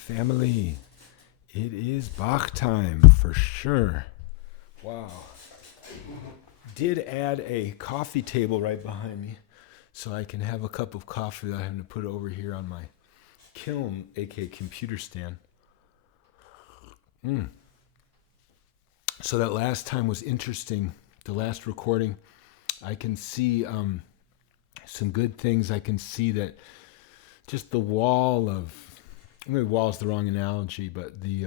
family. It is Bach time for sure. Wow. Did add a coffee table right behind me so I can have a cup of coffee that I'm having to put over here on my kiln, aka computer stand. So that last time was interesting. The last recording, I can see some good things. I can see that just the wall of, maybe wall is the wrong analogy, but the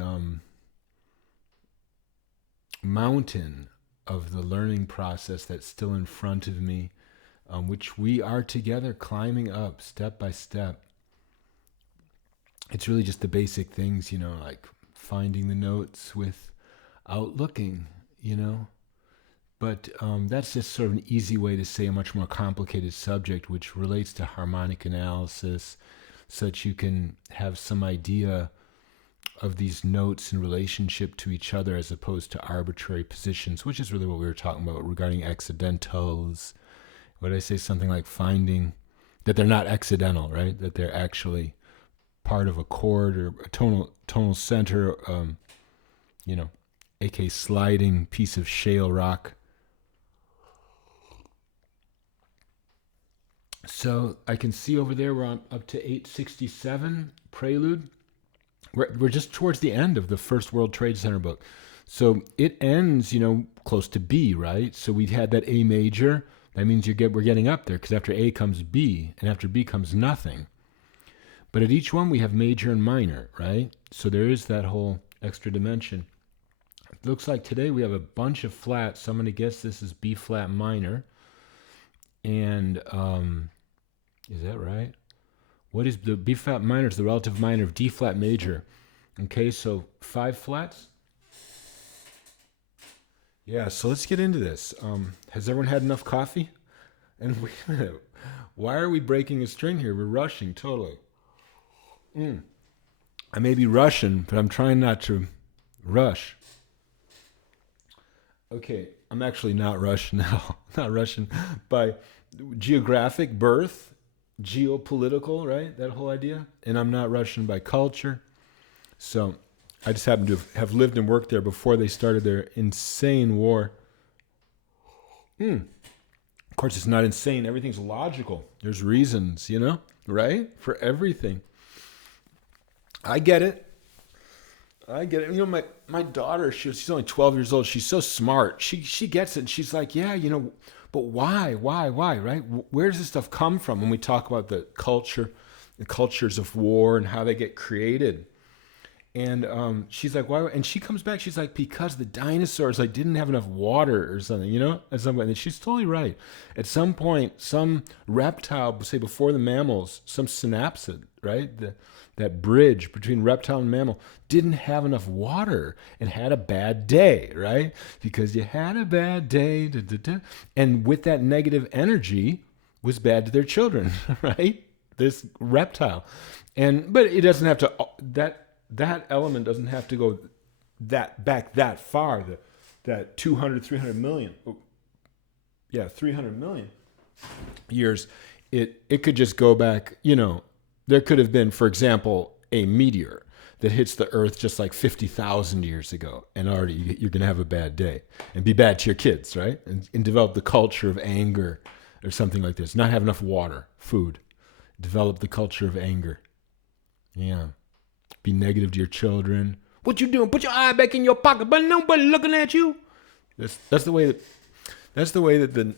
mountain of the learning process that's still in front of me, which we are together climbing up step by step. It's really just the basic things, like finding the notes without looking, But that's just sort of an easy way to say a much more complicated subject, which relates to harmonic analysis, so that you can have some idea of these notes in relationship to each other as opposed to arbitrary positions, which is really what we were talking about regarding accidentals. Would I say something like finding that they're not accidental, right? That they're actually part of a chord or a tonal center, aka sliding piece of shale rock. So I can see over there we're on up to 867 Prelude. We're just towards the end of the first World Trade Center book. So it ends, close to B, right? So we had that A major. That means we're getting up there, because after A comes B, and after B comes nothing. But at each one we have major and minor, right? So there is that whole extra dimension. It looks like today we have a bunch of flats. So I'm going to guess this is B flat minor. And is that right? What is the B flat minor? Is the relative minor of D flat major. Okay, so 5 flats. Yeah, so let's get into this. Has everyone had enough coffee? And wait a minute, why are we breaking a string here? We're rushing totally. I may be rushing, but I'm trying not to rush. Okay, I'm actually not rushing now. Not rushing by geographic birth, geopolitical, right? That whole idea. And I'm not Russian by culture. So I just happen to have lived and worked there before they started their insane war. Of course, it's not insane. Everything's logical. There's reasons, right? For everything. I get it. My daughter, she's only 12 years old. She's so smart. She gets it. And she's like, yeah, but why, right? Where does this stuff come from when we talk about the cultures of war and how they get created? And she's like, why? And she comes back, she's like, because the dinosaurs didn't have enough water or something, at some point. And she's totally right. At some point, some reptile, say before the mammals, some synapsid, right? That bridge between reptile and mammal didn't have enough water and had a bad day, right? Because you had a bad day, and with that negative energy was bad to their children, right? This reptile. But it doesn't have to, that element doesn't have to go back that far, that 200, 300 million. 300 million years. It could just go back, there could have been, for example, a meteor that hits the earth just like 50,000 years ago, and already you're going to have a bad day and be bad to your kids, right? And develop the culture of anger or something like this. Not have enough water, food. Develop the culture of anger. Yeah. Be negative to your children. What you doing? Put your eye back in your pocket, but nobody looking at you. That's the way that the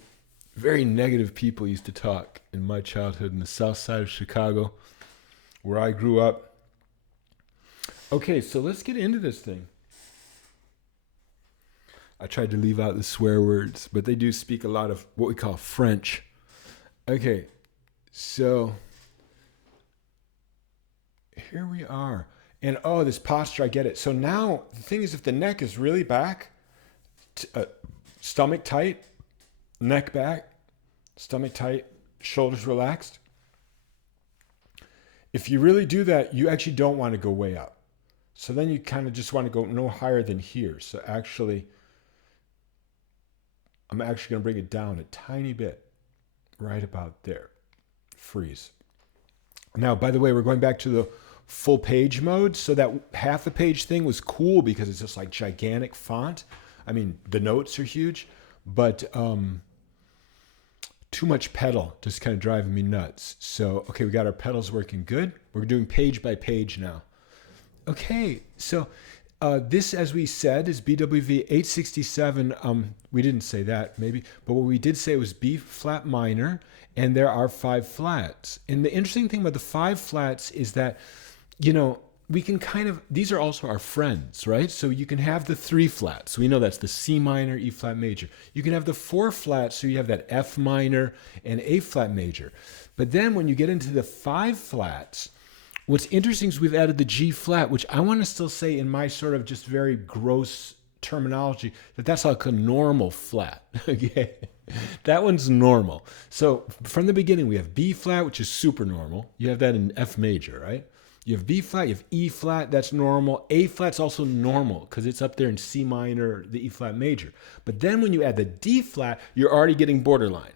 very negative people used to talk in my childhood in the south side of Chicago, where I grew up. Okay, so let's get into this thing. I tried to leave out the swear words, but they do speak a lot of what we call French. Okay, so here we are. And this posture, I get it. So now the thing is, if the neck is really back, stomach tight, neck back, stomach tight, shoulders relaxed. If you really do that, you actually don't want to go way up. So then you kind of just want to go no higher than here. So actually, I'm actually going to bring it down a tiny bit, right about there. Freeze. Now, by the way, we're going back to the full page mode. So that half a page thing was cool because it's just like gigantic font. I mean, the notes are huge, but too much pedal, just kind of driving me nuts. So, okay, we got our pedals working good. We're doing page by page now. Okay, so this, as we said, is BWV 867. We didn't say that, maybe, but what we did say was B flat minor, and there are 5 flats. And the interesting thing about the 5 flats is that, you know, we can kind of, these are also our friends, right? So you can have the 3 flats. We know that's the C minor, E flat major. You can have the 4 flats, so you have that F minor and A flat major. But then when you get into the 5 flats, what's interesting is we've added the G flat, which I want to still say in my sort of just very gross terminology, that's like a normal flat. Okay, that one's normal. So from the beginning, we have B flat, which is super normal. You have that in F major, right? You have B flat, you have E flat, that's normal. A flat's also normal because it's up there in C minor, the E flat major. But then when you add the D flat, you're already getting borderline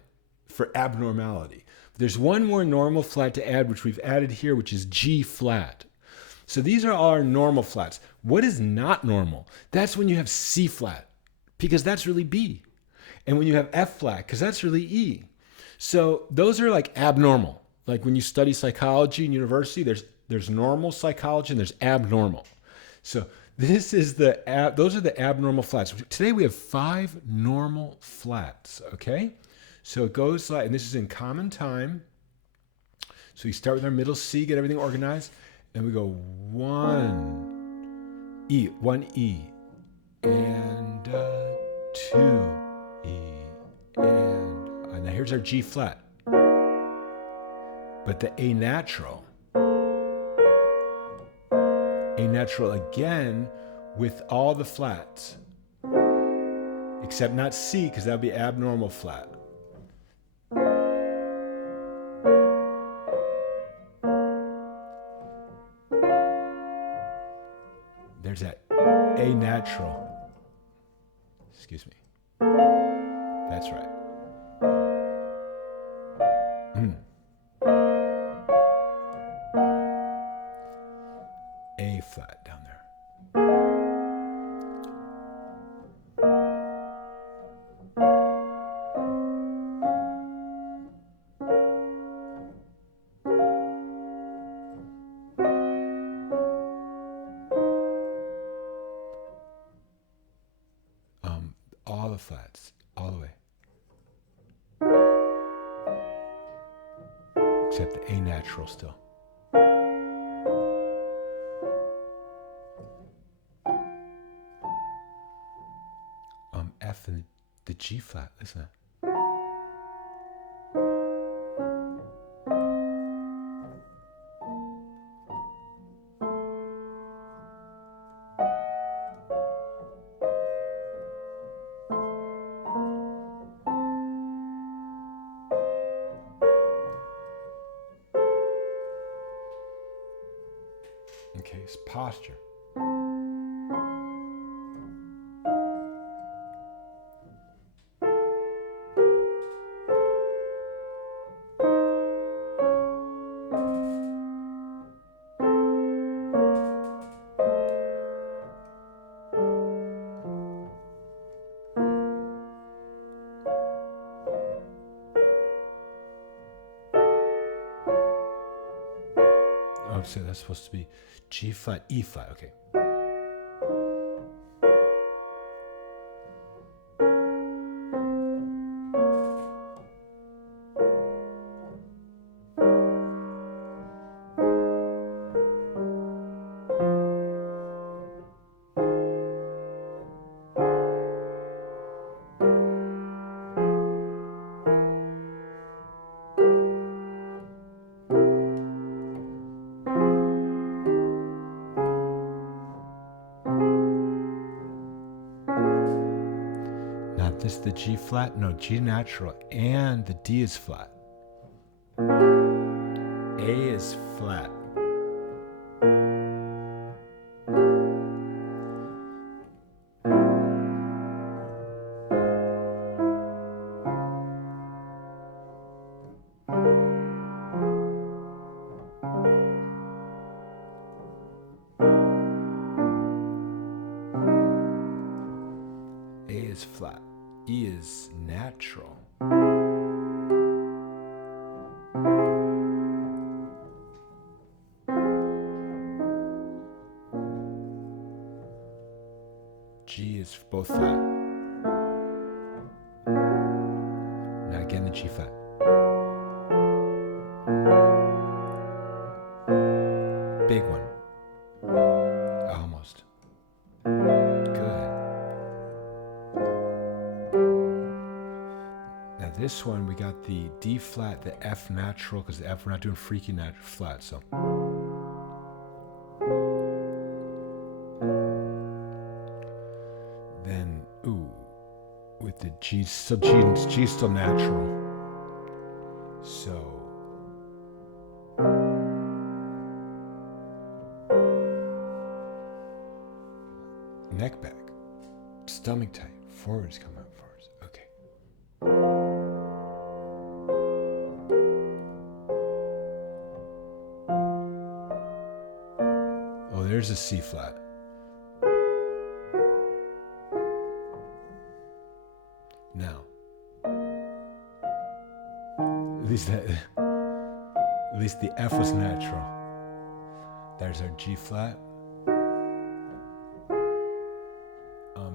for abnormality. There's one more normal flat to add, which we've added here, which is G flat. So these are all our normal flats. What is not normal? That's when you have C flat, because that's really B. And when you have F flat, because that's really E. So those are like abnormal. Like when you study psychology in university, there's normal psychology and there's abnormal. So this is those are the abnormal flats. Today we have 5 normal flats, okay? So it goes like, and this is in common time. So we start with our middle C, get everything organized, and we go 1 E, and 2 E, and now here's our G flat. But the A natural again with all the flats, except not C, because that would be abnormal flat. There's that A natural. Excuse me. That's right. A flat down there. All the flats, all the way. Except the A natural still. F and the G flat, listen. Okay, it's posture. Oh, so that's supposed to be G flat, E flat, okay. This is the G flat? No, G natural, and the D is flat. A is flat. is flat. E is natural. G is both flat. Now again the G flat. Big one. Almost. Good. Now this one we got the D flat, the F natural, because the F we're not doing freaky natural flat, so. Then with the G, so G is still natural. So neck back, stomach tight, forwards come out forwards. Okay. Oh, there's a C flat. Now, at least the F was natural. There's our G flat.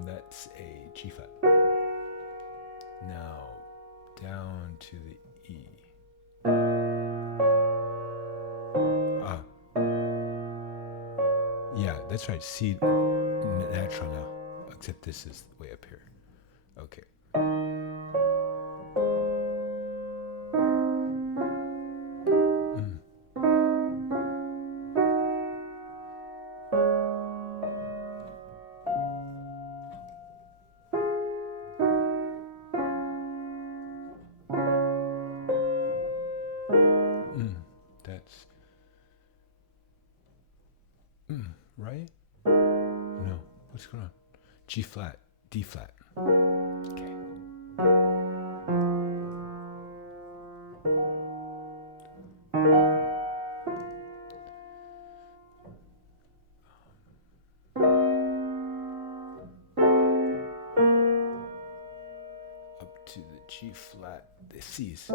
That's a G flat. Now, down to the E. Yeah, that's right. C natural now, except this is way up here. Okay. That's right? No, what's going on? G flat, D flat. Okay. Up to the G flat, the C's.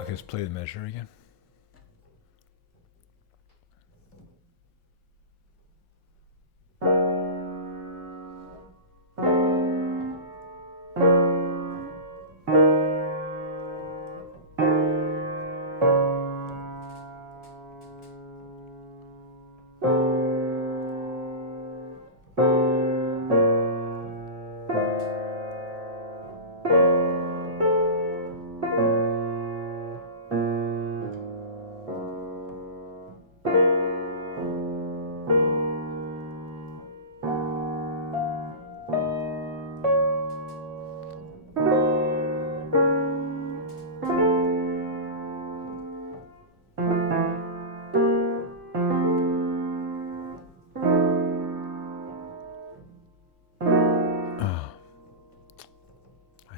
Okay, let's play the measure again.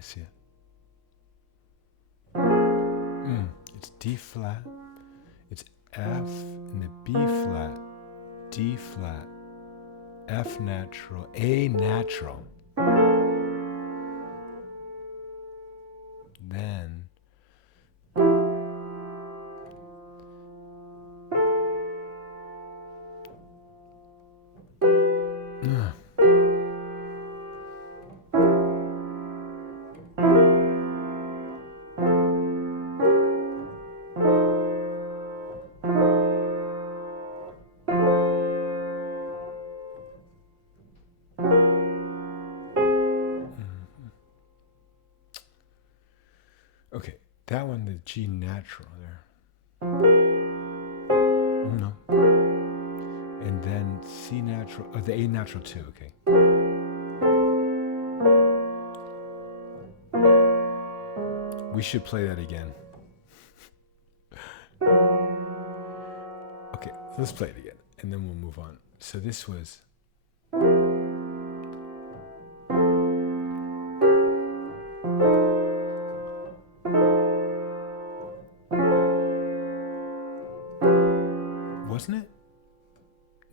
See it. It's D flat, it's F and the B flat, D flat, F natural, A natural. Then That one, the G natural there. No. And then C natural, oh, the A natural too, okay. We should play that again. Okay, let's play it again, and then we'll move on. So this was... Wasn't it?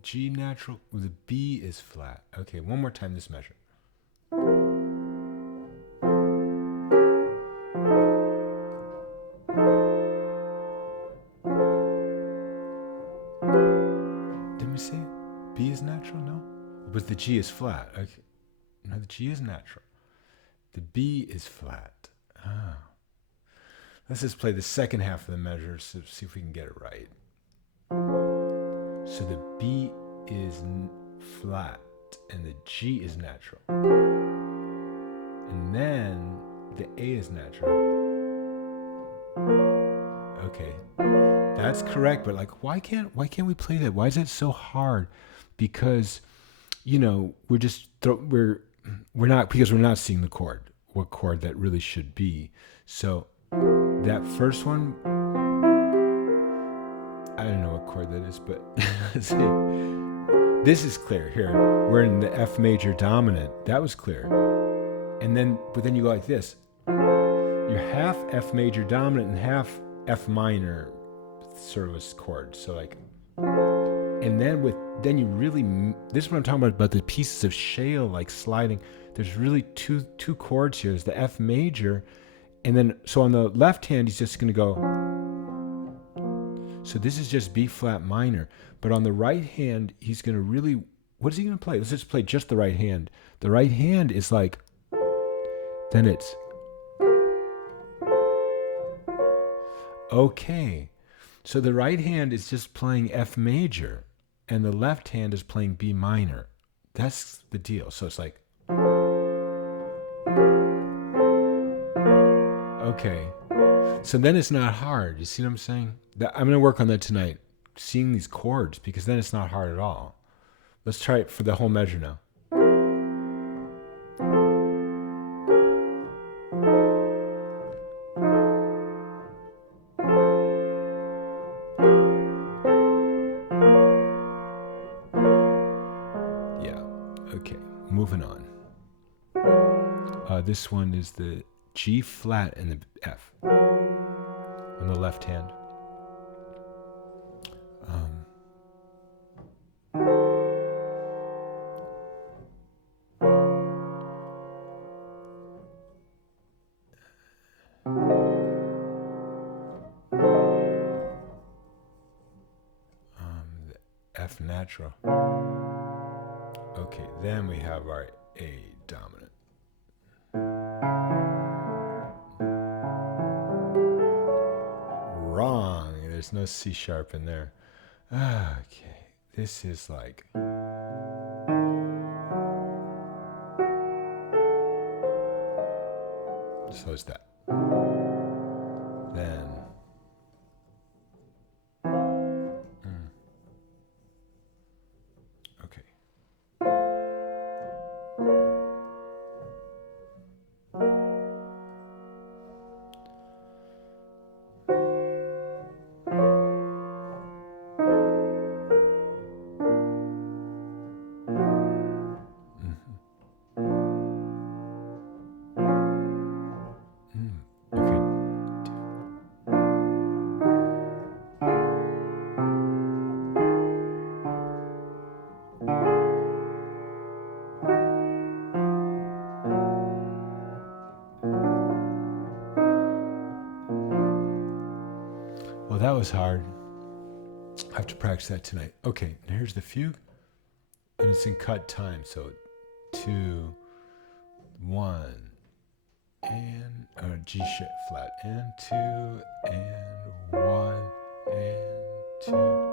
G natural, well, the B is flat. Okay, one more time this measure. Didn't we say B is natural? No? But the G is flat. Okay. No, the G is natural. The B is flat. Ah. Let's just play the second half of the measure, so see if we can get it right. So the B is flat and the G is natural. And then the A is natural. Okay. That's correct, but like why can't we play that? Why is it so hard? Because we're not seeing the chord, what chord that really should be. So that first one, I don't know what chord that is, but see, this is clear. Here, we're in the F major dominant. That was clear. But then you go like this. You're half F major dominant and half F minor sort of a chord. So like, and then you really, this is what I'm talking about the pieces of shale like sliding. There's really two chords here. There's the F major, and then, so on the left hand, he's just going to go. So this is just B flat minor. But on the right hand, he's going to really, what is he going to play? Let's just play just the right hand. The right hand is like, then it's, okay. So the right hand is just playing F major, and the left hand is playing B minor. That's the deal. So it's like, okay. So then it's not hard. You see what I'm saying? I'm going to work on that tonight, seeing these chords, because then it's not hard at all. Let's try it for the whole measure now. Yeah. Okay. Moving on. This one is the G flat and the F on the left hand. The F natural. Okay, then we have our A dominant. Wrong. There's no C sharp in there. Okay, this is like. So is that. Then. Okay. Well, that was hard. I have to practice that tonight. Okay, and here's the fugue, and it's in cut time. So 2, 1, and G flat, and 2, and 1, and 2.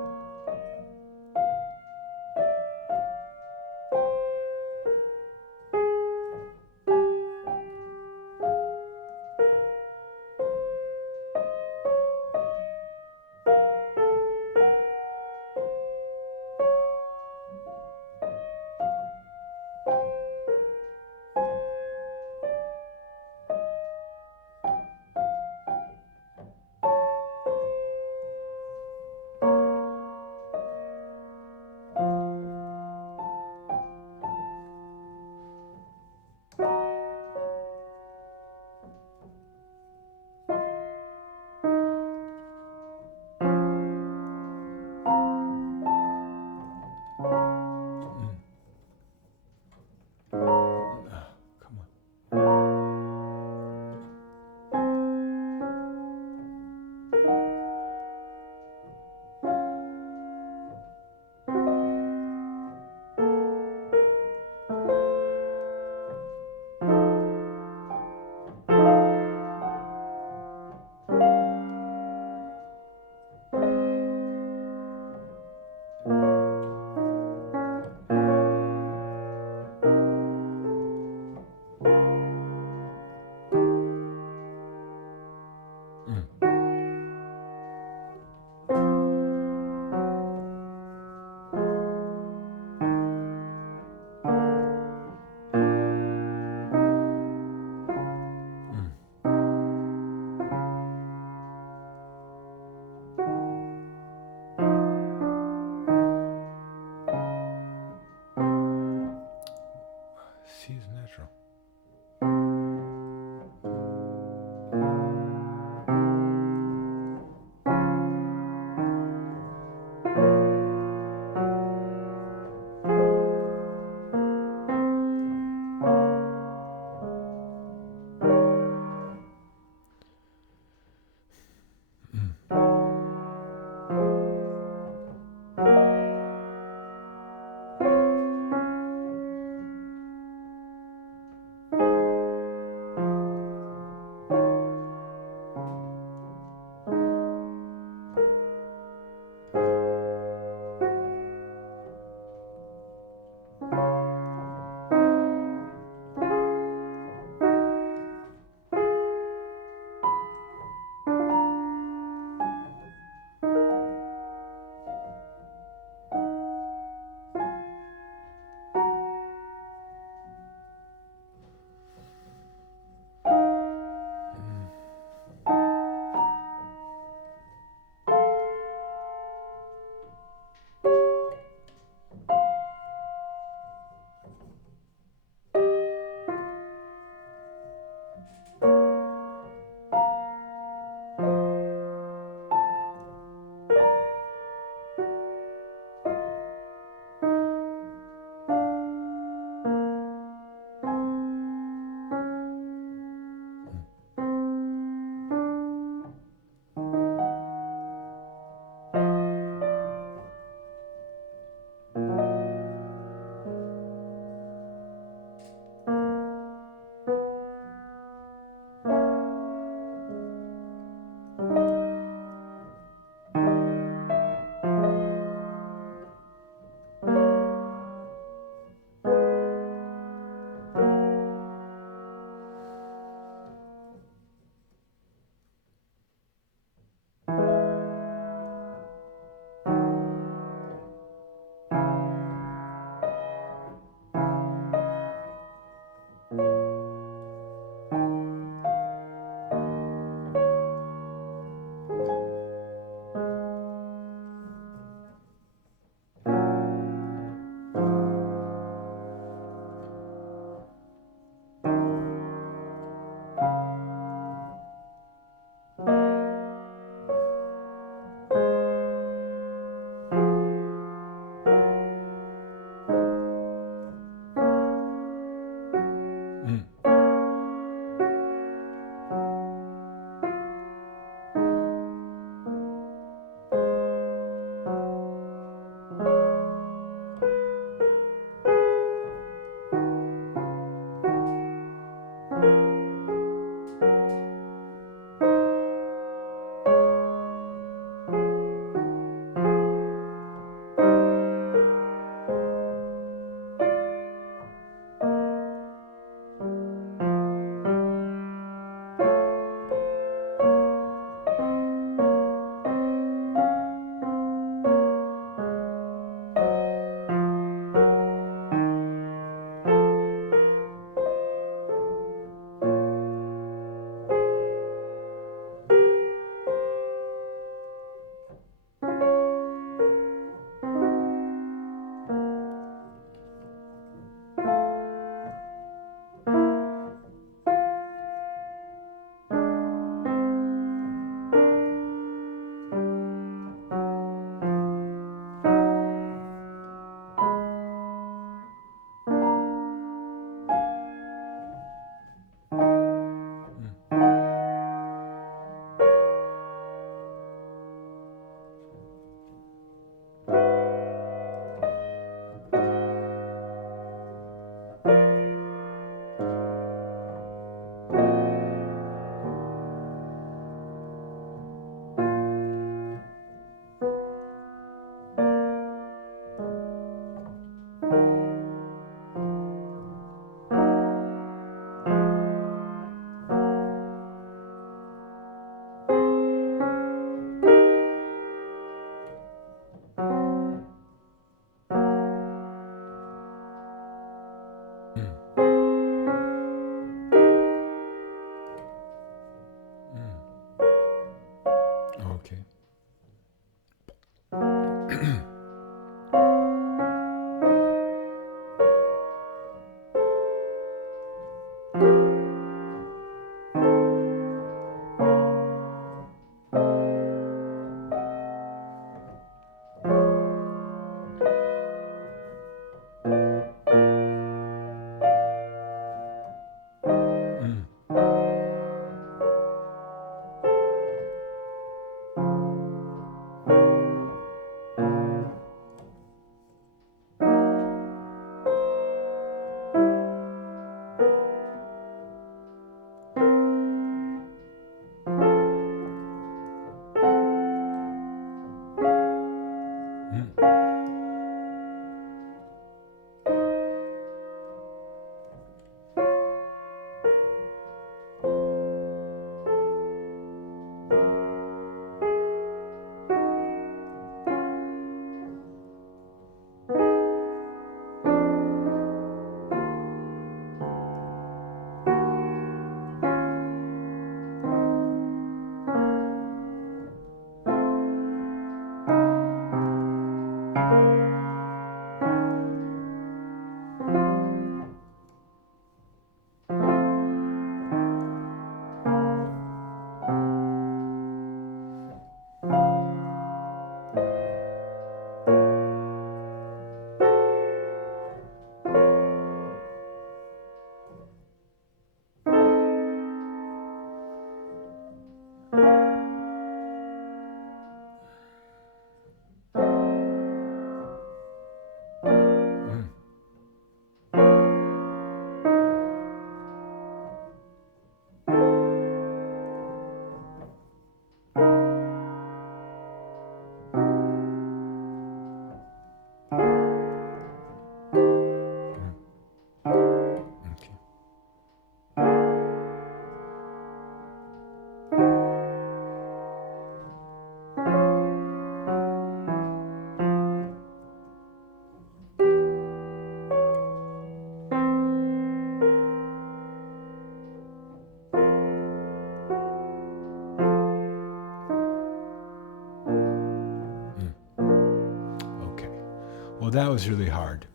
Well, that was really hard.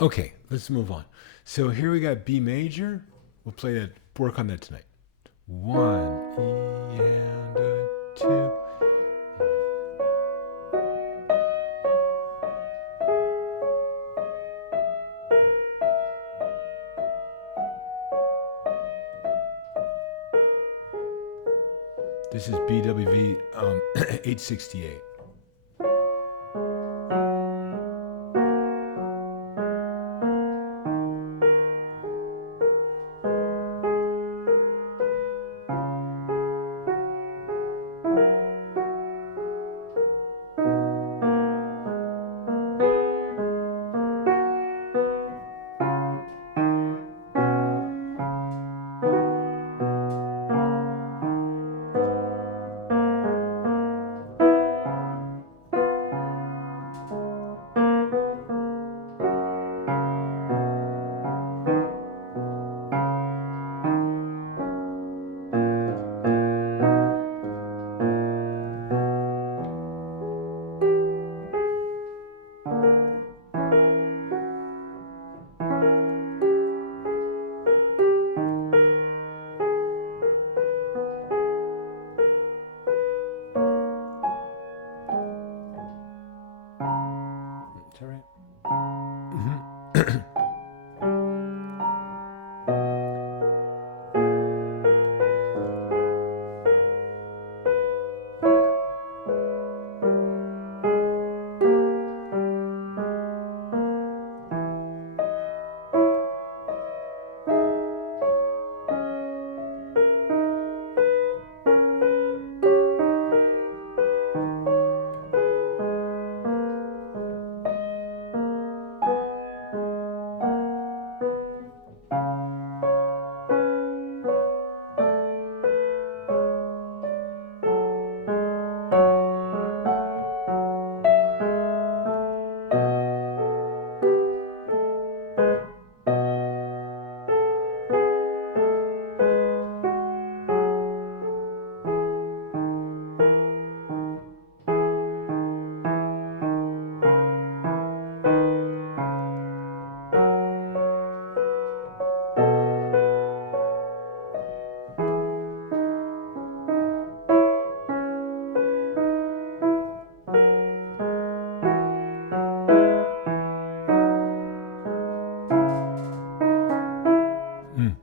Okay, let's move on. So here we got B major. We'll play that, work on that tonight. 1, E and a 2. This is BWV 868. Is that right? Mm. Mm.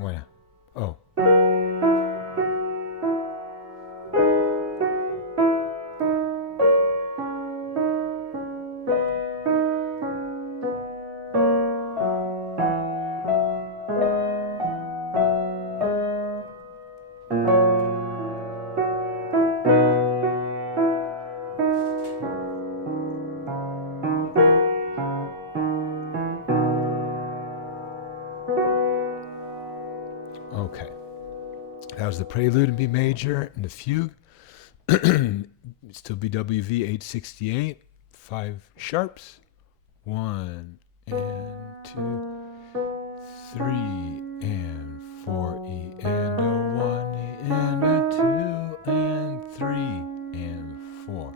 Where? Oh. Okay. That was the prelude in B major and the fugue. Still BWV 868. 5 sharps. 1 and 2, 3 and 4 E and a 1 E and a 2 and 3 and 4.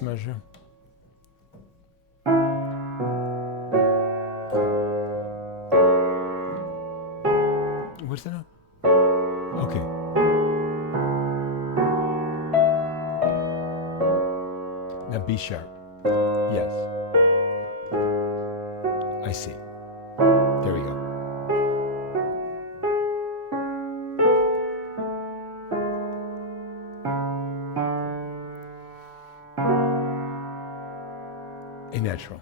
Next measure. What's that? Okay. Now B sharp. Yes. I see. There we go. A natural.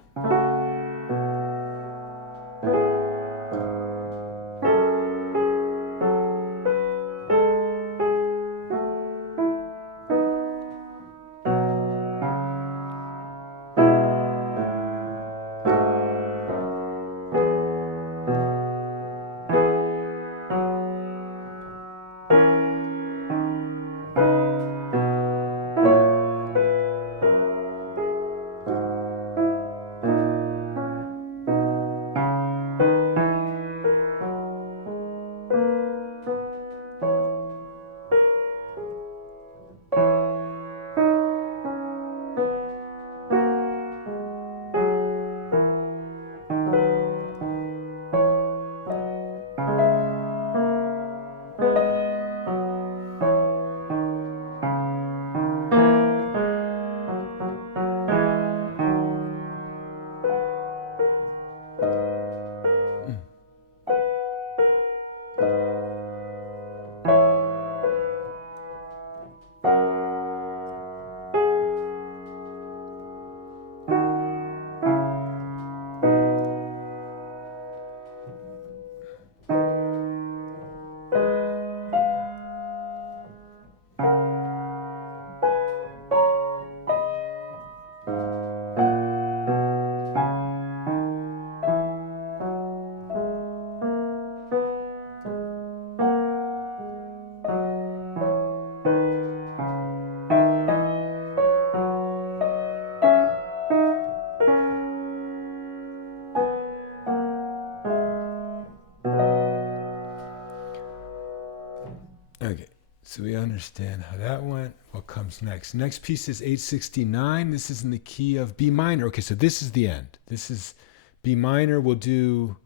Okay, so we understand how that went. What comes next? Next piece is 869. This is in the key of B minor. Okay, so this is the end. This is B minor. We'll do,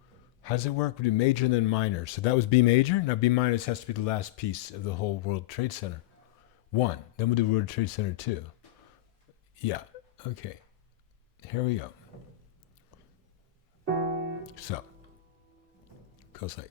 how does it work? We'll do major and then minor. So that was B major. Now B minor has to be the last piece of the whole World Trade Center. 1. Then we'll do World Trade Center 2. Yeah, okay. Here we go. So, goes like.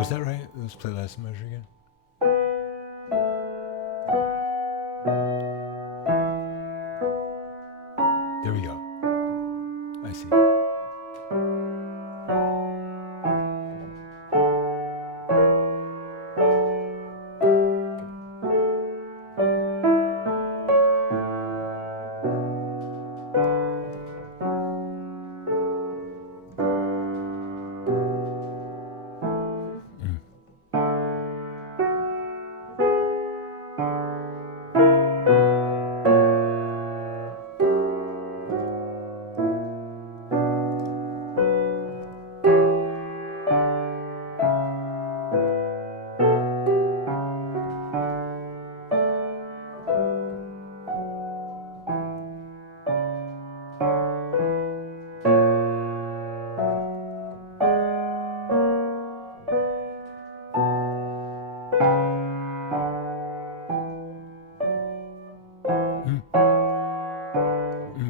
Was that right? Let's play last measure again. There we go. I see.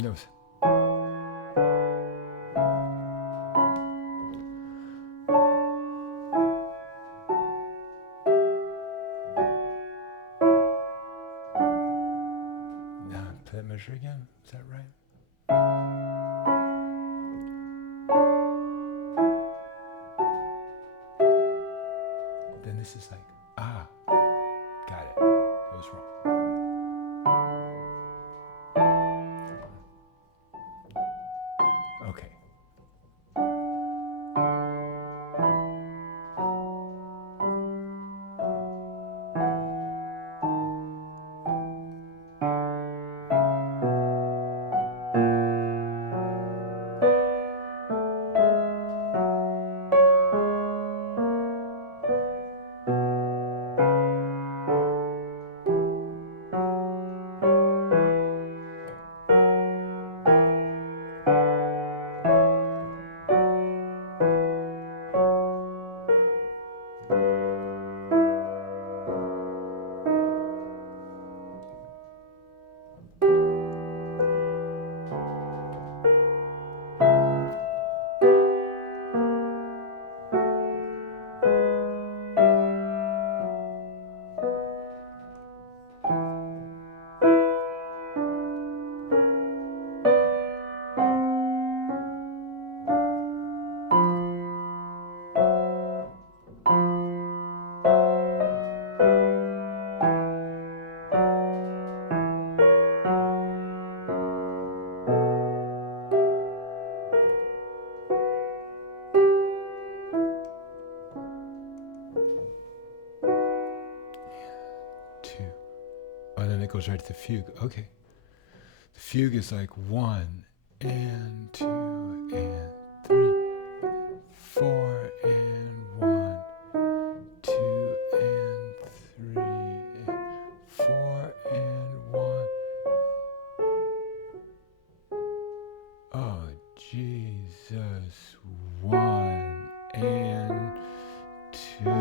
That was. Now play that measure again. Is that right? Then this is like, got it. That was wrong. Okay. Oh, then it goes right to the fugue. Okay. The fugue is like 1 and 2 and 3, 4 and 1, 2 and 3, and 4 and 1. Oh, Jesus. 1 and 2 and.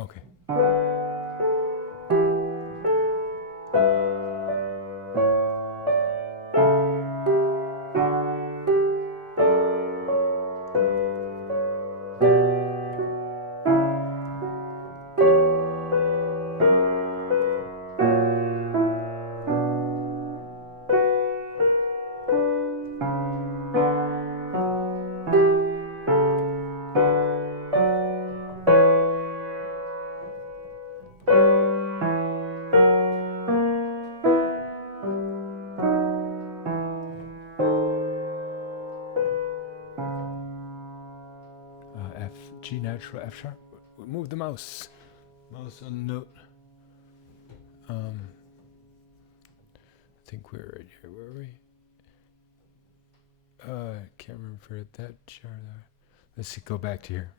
Okay. F, G natural, F sharp. Move the mouse. Mouse on note. I think we're right here. Where are we? Can't remember that chart. Let's see. Go back to here.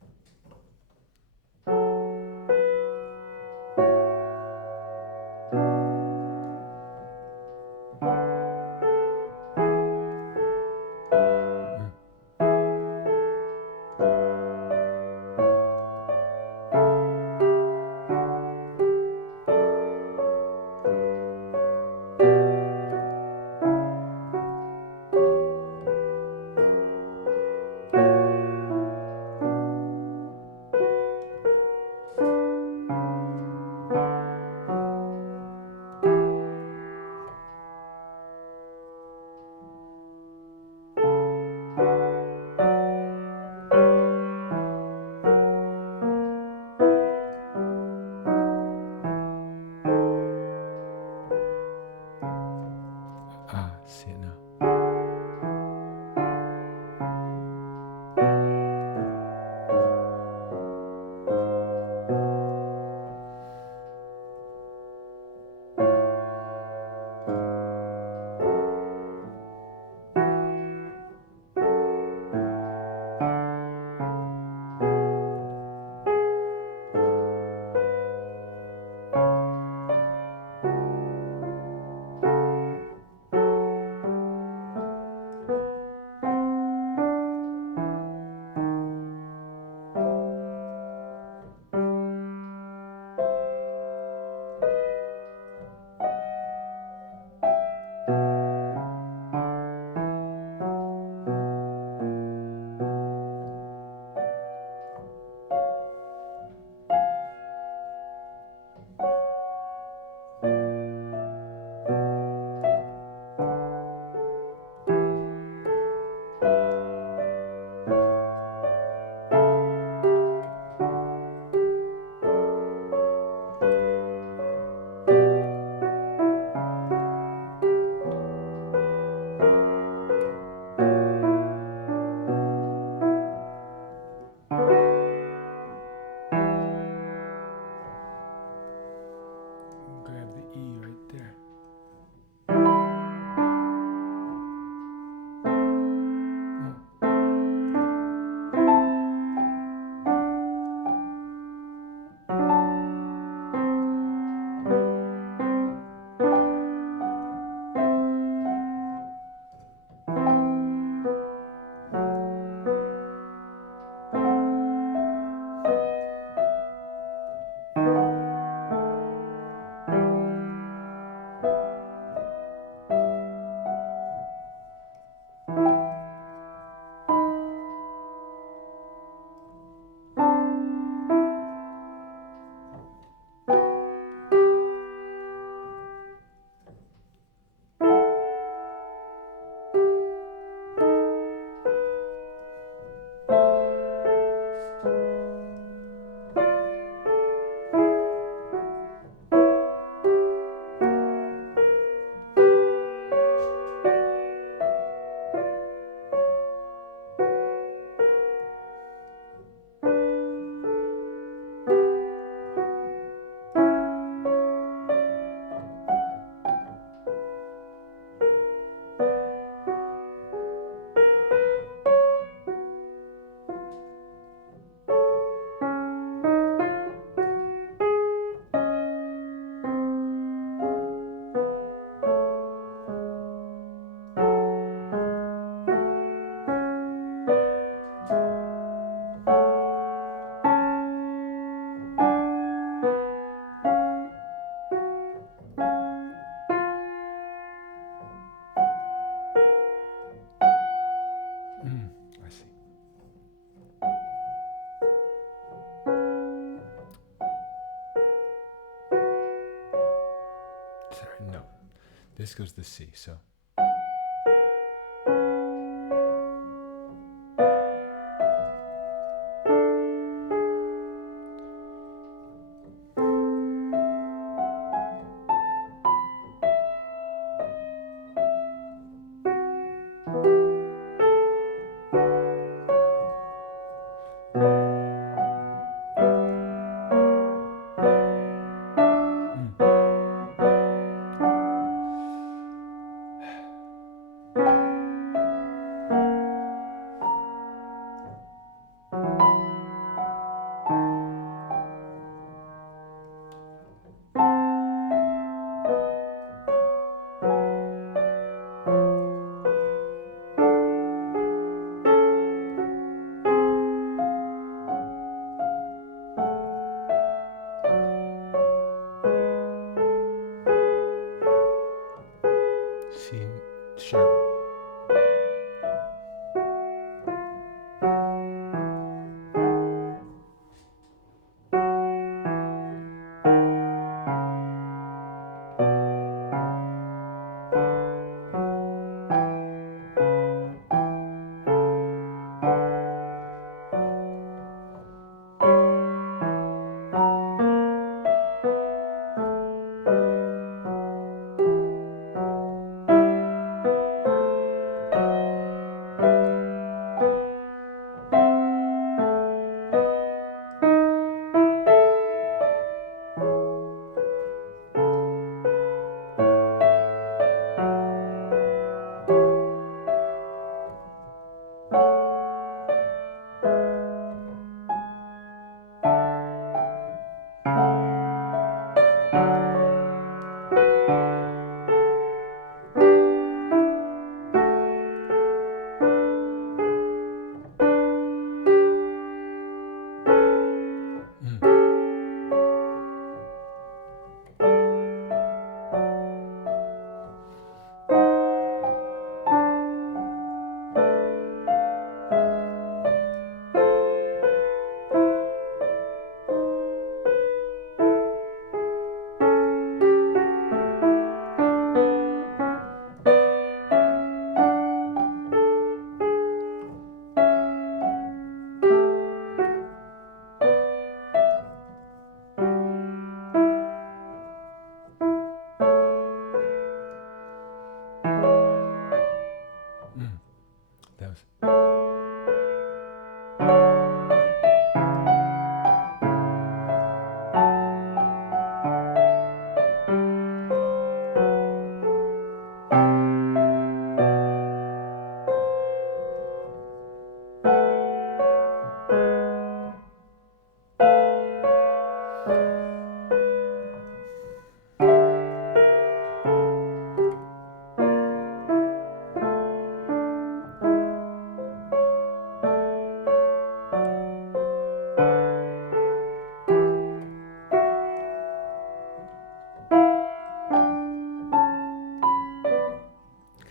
This goes to C. So. C sharp. That was.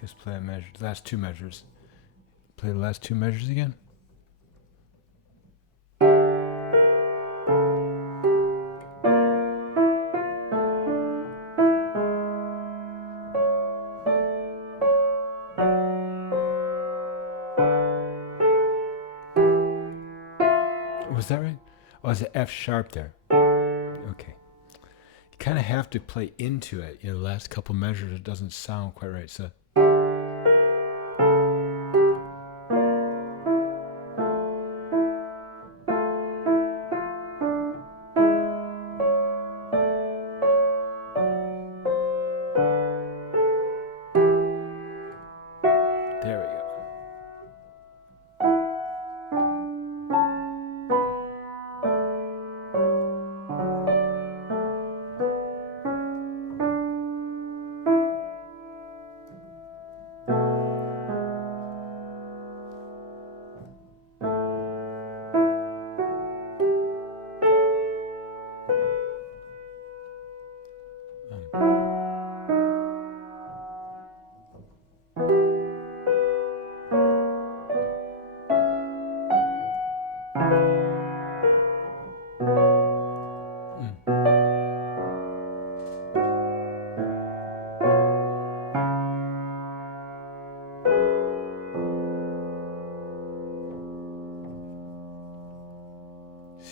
Just play a measure. The last two measures. Play the last two measures again. Was that right? Oh, it's an F sharp there. Okay. You kind of have to play into it. You know, the last couple measures, it doesn't sound quite right. So. There we go.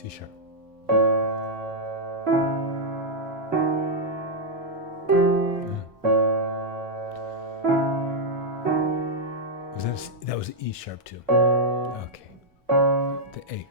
C sharp. That was E sharp too. Okay. The A.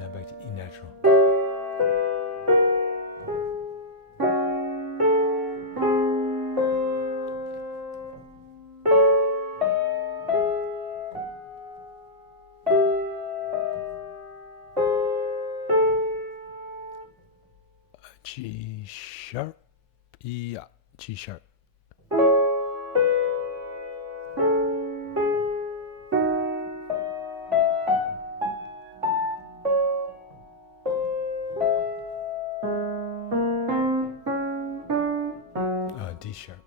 Now back to E natural. G sharp, E, G sharp. D sharp.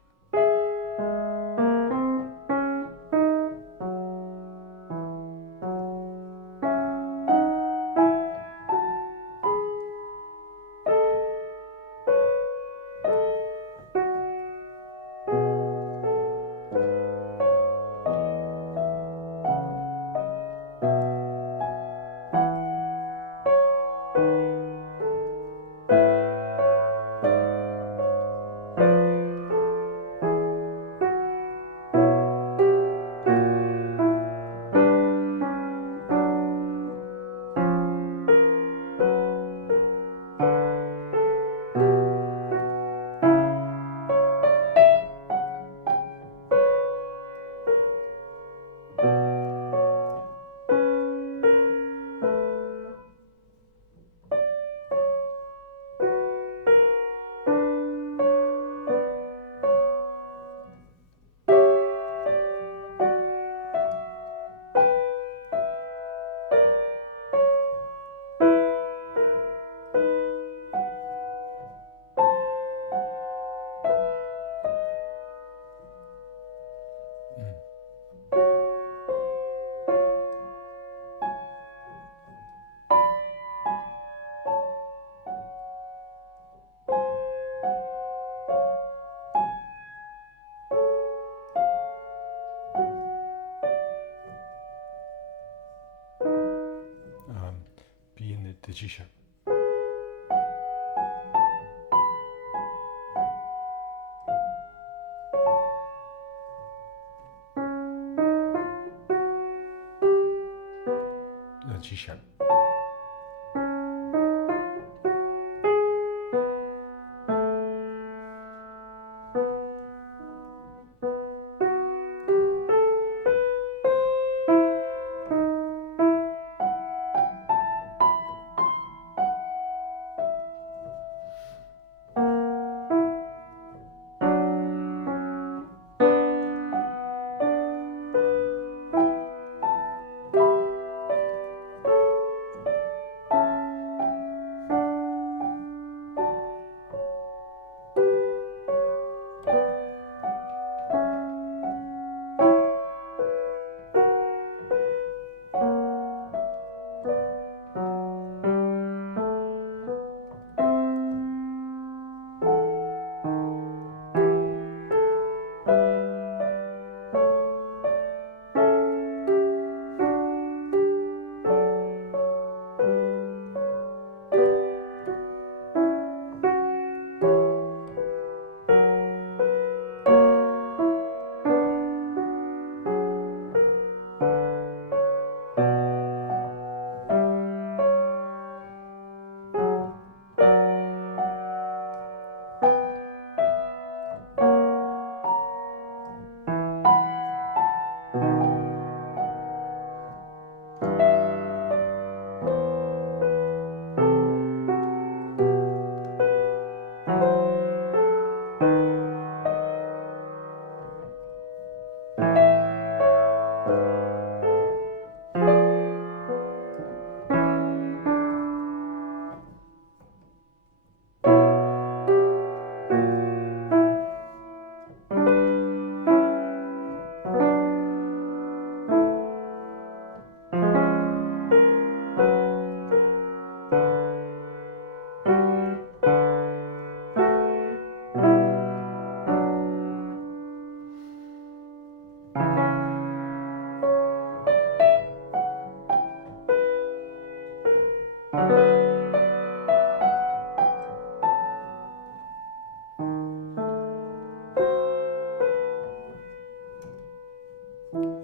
B in the G sharp. G sharp.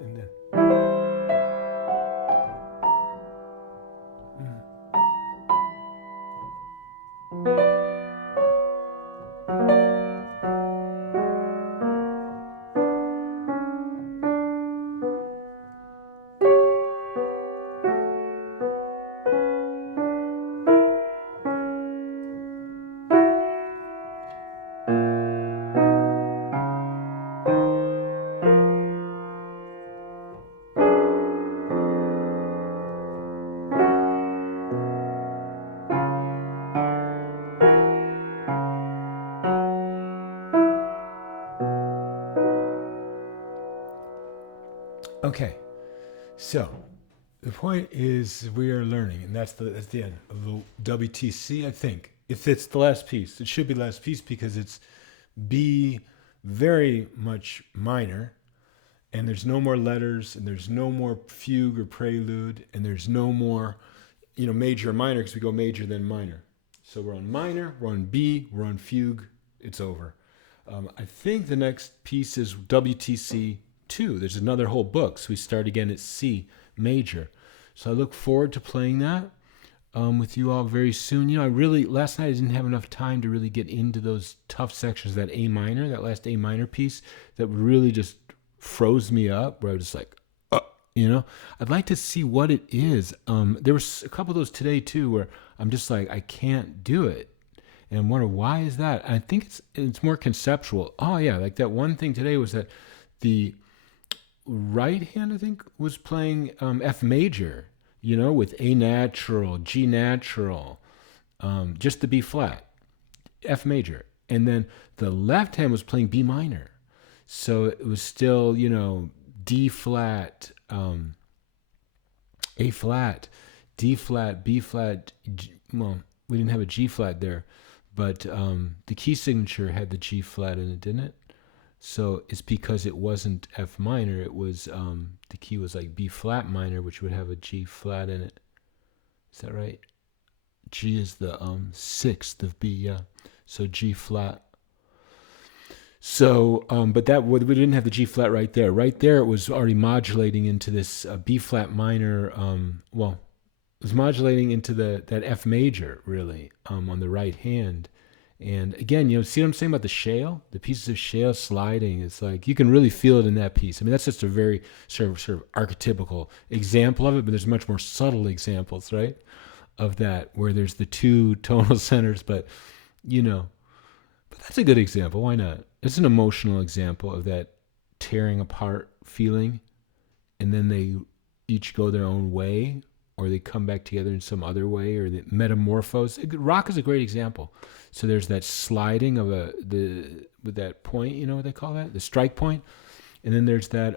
And then. Okay, so the point is we are learning, and that's the end of the WTC. I think if it's the last piece, it should be the last piece because it's B very much minor, and there's no more letters, and there's no more fugue or prelude, and there's no more, major or minor because we go major then minor. So we're on minor, we're on B, we're on fugue. It's over. I think the next piece is WTC 2. There's another whole book, so we start again at C major. So I look forward to playing that with you all very soon. Last night I didn't have enough time to really get into those tough sections, that A minor, that last A minor piece that really just froze me up, where I was just like, I'd like to see what it is. There was a couple of those today too, where I'm just like, I can't do it. And I wonder, why is that? I think it's more conceptual. Oh yeah, like that one thing today was that the right hand, I think, was playing F major, with A natural, G natural, just the B flat, F major. And then the left hand was playing B minor. So it was still, D flat, A flat, D flat, B flat. Well, we didn't have a G flat there, but the key signature had the G flat in it, didn't it? So it's because it wasn't F minor. It was the key was like B flat minor, which would have a G flat in it. Is that right? G is the sixth of B, yeah. So G flat. So, but we didn't have the G flat right there. Right there, it was already modulating into this B flat minor. It was modulating into that F major, really, on the right hand. And again, see what I'm saying about the shale? The pieces of shale sliding. It's like you can really feel it in that piece. I mean, that's just a very sort of archetypical example of it, but there's much more subtle examples, right, of that, where there's the two tonal centers, but that's a good example. Why not? It's an emotional example of that tearing apart feeling, and then they each go their own way, or they come back together in some other way, or they metamorphose. Rock is a great example. So there's that sliding of with that point, what they call that? The strike point. And then there's that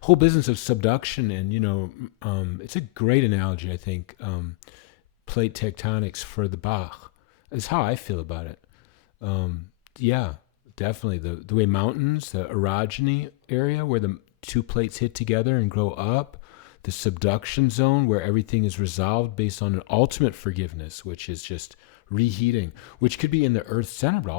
whole business of subduction, and, it's a great analogy, I think, plate tectonics for the Bach. That's how I feel about it. Yeah, definitely. The way mountains, the orogeny area where the two plates hit together and grow up, the subduction zone where everything is resolved based on an ultimate forgiveness, which is just reheating, which could be in the Earth's center, but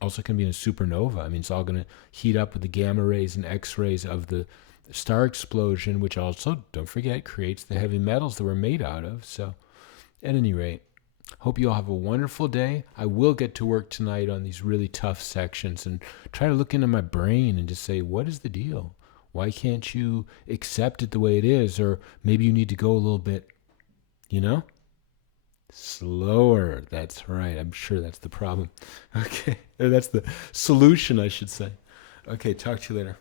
also can be in a supernova. I mean, it's all going to heat up with the gamma rays and X-rays of the star explosion, which also, don't forget, creates the heavy metals that we're made out of. So, at any rate, hope you all have a wonderful day. I will get to work tonight on these really tough sections and try to look into my brain and just say, what is the deal? Why can't you accept it the way it is? Or maybe you need to go a little bit, slower. That's right. I'm sure that's the problem. Okay. Or that's the solution, I should say. Okay. Talk to you later.